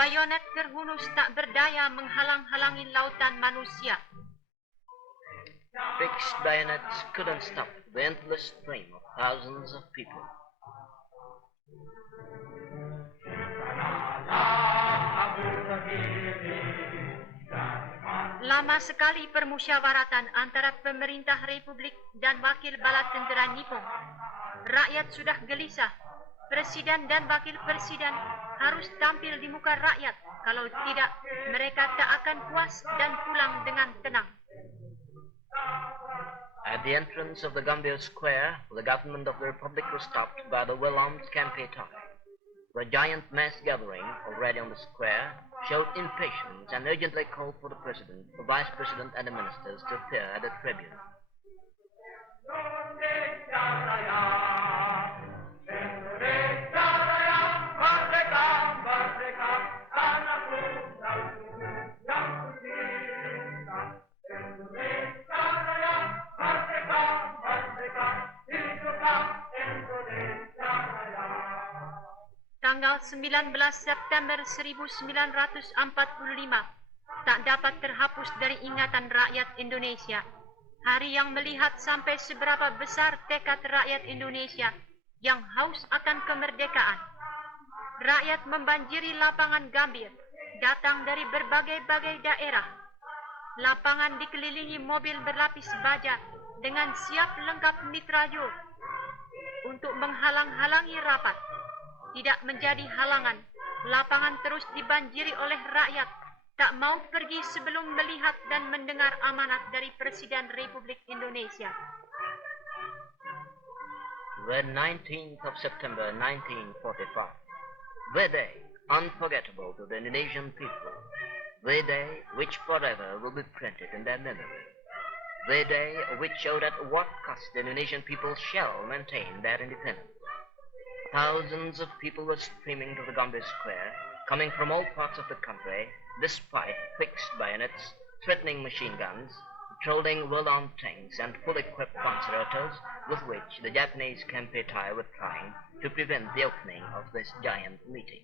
bayonet terhunus tak berdaya menghalang-halangi lautan manusia. Fixed bayonets couldn't stop the endless stream of thousands of people. Lama sekali permusyawaratan antara pemerintah Republik dan wakil bala tentera Nippon. Rakyat sudah gelisah. Presiden dan wakil presiden harus tampil di muka rakyat. Kalau tidak, mereka tak akan puas dan pulang dengan tenang. At the entrance of the Gambir Square, the government of the Republic was stopped by the well-armed campaign. The giant mass gathering already on the square showed impatience and urgently called for the President, the Vice President and the ministers to appear at the tribune. Tanggal 19 September 1945 tak dapat terhapus dari ingatan rakyat Indonesia. Hari yang melihat sampai seberapa besar tekad rakyat Indonesia yang haus akan kemerdekaan. Rakyat membanjiri lapangan Gambir, datang dari berbagai-bagai daerah. Lapangan dikelilingi mobil berlapis baja dengan siap lengkap mitrajo untuk menghalang-halangi rapat. Tidak menjadi halangan, lapangan terus dibanjiri oleh rakyat, tak mau pergi sebelum melihat dan mendengar amanat dari Presiden Republik Indonesia. The 19th of September 1945, the day unforgettable to the Indonesian people, the day which forever will be printed in their memory, the day which showed at what cost the Indonesian people shall maintain their independence. Thousands of people were streaming to the Gambir Square, coming from all parts of the country, despite fixed bayonets, threatening machine guns, patrolling well-armed tanks and full-equipped panzer autos with which the Japanese 𝐭𝐴 were trying to prevent the opening of this giant meeting.